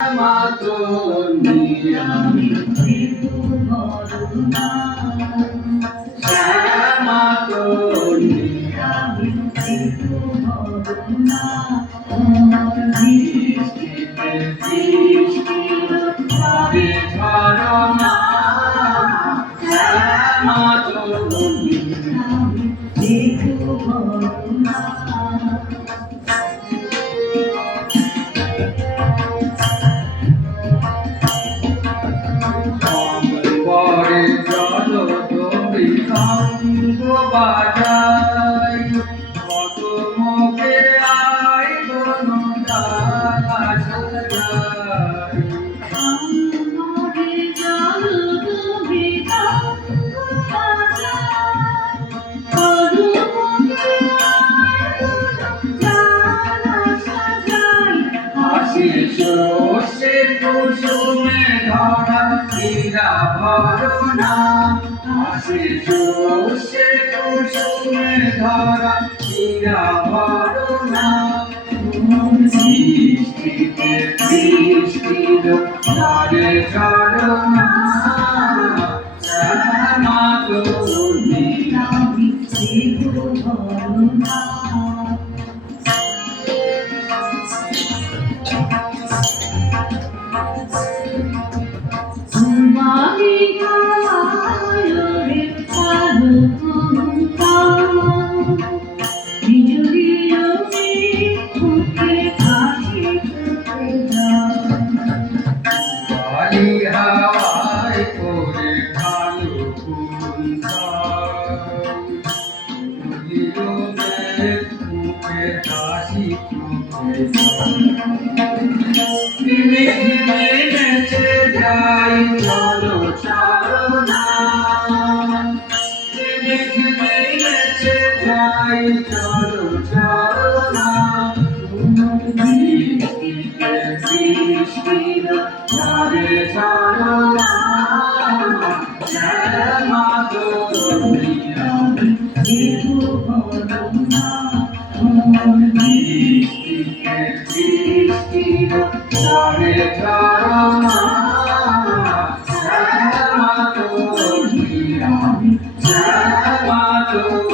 মাতনি আমি করুণা শ্যামাতনি আমি করুণা দৃষ্টিতে দৃষ্টির ঝরে ঝরনা শ্যামাতনি আমি করুণা পরে জল তুমি সঙ্গ বাজাই কত মুখে আই কোন ডালা সাজাই পরে জল তুমি সঙ্গ বাজাই কত মুখে আই কোন ডালা সাজাই হাসি সে কুসুমে ধরা হীরা ভরনা হাসি সে কুসুমে ধরা হীরা ভরনা সৃষ্টিতে সৃষ্টির ঝরে ঝরনা শ্যামাতনি আমি করুণা তোমারি গায়ে চালু বিজুলির মুখে হাসি ফুটে বালি হাওয়ায় করে ভালো মুখে হাসি নেচে যাই চলো চরনা নেচে যাই চলো চরনা দৃষ্টিতে দৃষ্টির ঝরে ঝরনা শ্যামাতনি আমি করুণা দৃষ্টিতে দৃষ্টির ঝরে ঝরনা শ্যামাতনি আমি শ্যামাতনি